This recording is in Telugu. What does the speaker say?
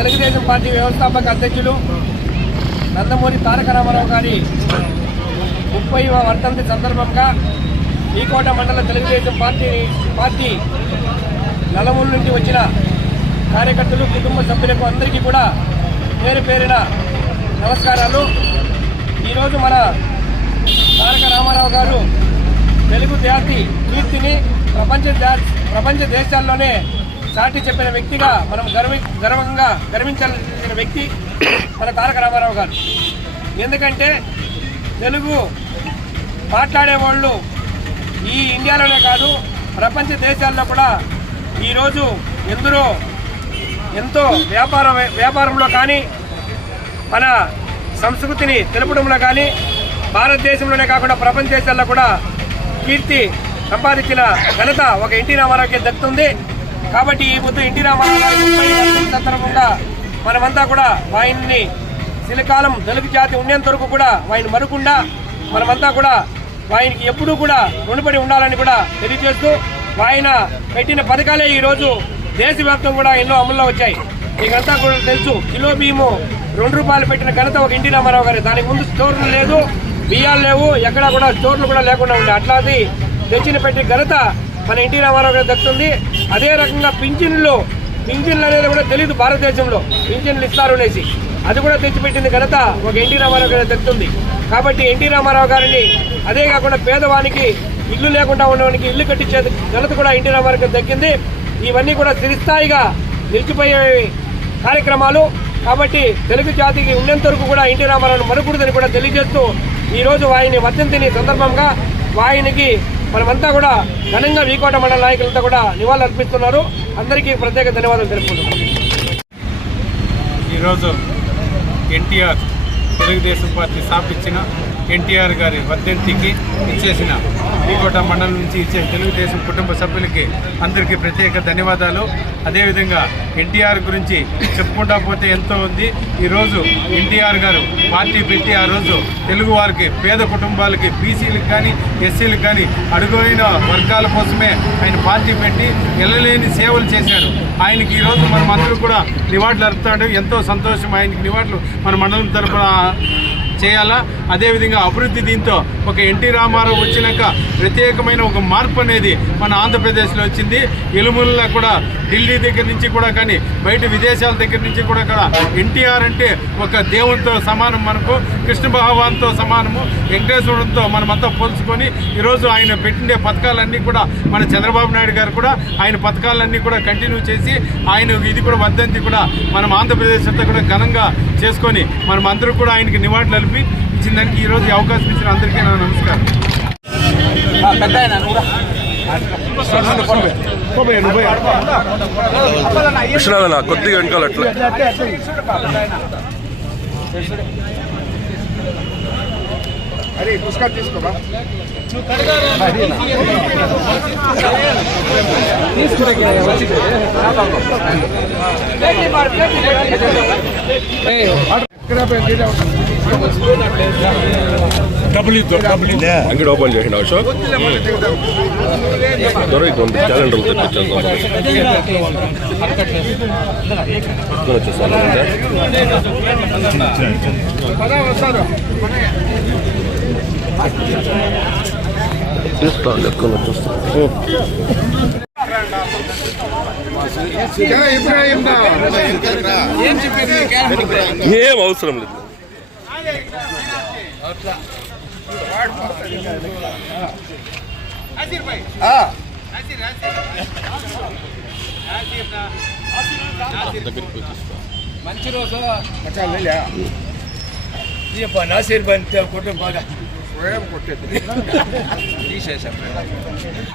తెలుగుదేశం పార్టీ వ్యవస్థాపక అధ్యక్షులు నందమూరి తారక రామారావు గారి 30వ వర్ధంతి సందర్భంగా ఈకోట మండల తెలుగుదేశం పార్టీ నలుమూల నుంచి వచ్చిన కార్యకర్తలు కుటుంబ సభ్యులకు అందరికీ కూడా పేరు పేరిన నమస్కారాలు. ఈరోజు మన తారక రామారావు గారు తెలుగు జాతి కీర్తిని ప్రపంచ దేశాల్లోనే చాటి చెప్పిన వ్యక్తిగా మనం గర్వంగా గర్వించాల్సిన వ్యక్తి మన తారక రామారావు గారు. ఎందుకంటే తెలుగు మాట్లాడేవాళ్ళు ఈ ఇండియాలోనే కాదు ప్రపంచ దేశాల్లో కూడా ఈరోజు ఎంతో వ్యాపారంలో కానీ మన సంస్కృతిని తెలుపడంలో కానీ భారతదేశంలోనే కాకుండా ప్రపంచ దేశాల్లో కూడా కీర్తి సంపాదించిన ఘనత ఒక ఎన్టీ రామారావుకి దక్కుతుంది. కాబట్టి ఈ పొద్దు ఎన్టీ రామారావు గారి 30వ సందర్భంగా మనమంతా కూడా ఆయన్ని చిరకాలం తెలుగు జాతి ఉండేంత వరకు కూడా ఆయన మరకుండా మనమంతా కూడా ఆయనకి ఎప్పుడూ కూడా రుణపడి ఉండాలని కూడా తెలియజేస్తూ ఆయన పెట్టిన పథకాలే ఈరోజు దేశవ్యాప్తంగా కూడా ఎన్నో అమల్లో వచ్చాయి. మీకంతా కూడా తెలుసు, కిలో బియ్యము ₹2 పెట్టిన ఘనత ఒక ఎన్టీ రామారావు గారి. దానికి ముందు స్టోర్లు లేదు, బియ్యాలు లేవు, ఎక్కడా కూడా స్టోర్లు కూడా లేకుండా ఉండే అట్లాది తెచ్చిన పెట్టిన ఘనత మన ఎన్టీ రామారావు గారు దక్కుతుంది. అదే రకంగా పింఛన్లు అనేది కూడా తెలియదు భారతదేశంలో, పింఛన్లు ఇస్తారు అనేసి అది కూడా తెచ్చిపెట్టింది ఘనత ఒక ఎన్టీ రామారావు గారు దక్కుతుంది. కాబట్టి ఎన్టీ రామారావు గారిని అదే కాకుండా పేదవానికి ఇల్లు లేకుండా ఉన్నవానికి ఇల్లు కట్టించే ఘనత కూడా ఎన్టీ రామారావు గారు దక్కింది. ఇవన్నీ కూడా చిరస్థాయిగా నిలిచిపోయే కార్యక్రమాలు. కాబట్టి తెలుగు జాతికి ఉన్నంత వరకు కూడా ఎన్టీ రామారావును మరకూడదని కూడా తెలియజేస్తూ ఈరోజు ఆయన వర్ధంతిని సందర్భంగా ఆయనకి మనమంతా కూడా ఘనంగా వీకోట మండల నాయకులంతా కూడా నివాళులు అర్పిస్తున్నారు. అందరికీ ప్రత్యేక ధన్యవాదాలు తెలుపుకుంటున్నాం. ఈరోజు ఎన్టీఆర్ తెలుగుదేశం పార్టీ స్థాపించిన ఎన్టీఆర్ గారి వర్ధంతికి ఇచ్చేసిన వీకోట మండలం నుంచి ఇచ్చే తెలుగుదేశం కుటుంబ సభ్యులకి అందరికీ ప్రత్యేక ధన్యవాదాలు. అదేవిధంగా ఎన్టీఆర్ గురించి చెప్పుకుంటా పోతే ఎంతో ఉంది. ఈరోజు ఎన్టీఆర్ గారు పార్టీ పెట్టి ఆ రోజు తెలుగు వారికి, పేద కుటుంబాలకి, బీసీలకు కానీ ఎస్సీలకు కానీ అడుగైన వర్గాల కోసమే ఆయన పార్టీ పెట్టి ఎల్లలేని సేవలు చేశారు. ఆయనకి ఈరోజు మనం అందరూ కూడా నివాళులు అర్పుతాడు. ఎంతో సంతోషం. ఆయనకి నివాళులు మన మండలం తరఫున చేయాలా. అదేవిధంగా అభివృద్ధి దీంతో ఒక ఎన్టీ రామారావు వచ్చినాక ప్రత్యేకమైన ఒక మార్పు అనేది మన ఆంధ్రప్రదేశ్లో వచ్చింది. ఎలుముల్లా కూడా ఢిల్లీ దగ్గర నుంచి కూడా కానీ బయట విదేశాల దగ్గర నుంచి కూడా ఎన్టీఆర్ అంటే ఒక దేవునితో సమానం, మనకు కృష్ణ భగవాన్తో సమానము, వెంకటేశ్వరుడితో మనమంతా పోల్చుకొని ఈరోజు ఆయన పెట్టిండే పథకాలన్నీ కూడా మన చంద్రబాబు నాయుడు గారు కూడా ఆయన పథకాలన్నీ కూడా కంటిన్యూ చేసి ఆయన ఇది కూడా వర్ధంతి కూడా మనం ఆంధ్రప్రదేశ్ అంతా కూడా ఘనంగా చేసుకొని మనం అందరూ కూడా ఆయనకి నివాళులు అలిపి ఇచ్చిన దానికి ఈరోజు ఈ అవకాశం ఇచ్చిన అందరికీ నా నమస్కారం. కొద్దిగా వెనకాల అట్లా అరే పుస్తకాలు తీసుకోబా అంగడి ఓపెన్ చేసిన అశోక్ దొరికి క్యాలెండర్ తెప్పించేస్తాను. చూస్తాను లెక్కన చూస్తాను. ఏం అవసరం లేదు. మంచి రోజు నాసిర్ బంతి కుటుంబ బాగా కొట్టేది తీసేసాం.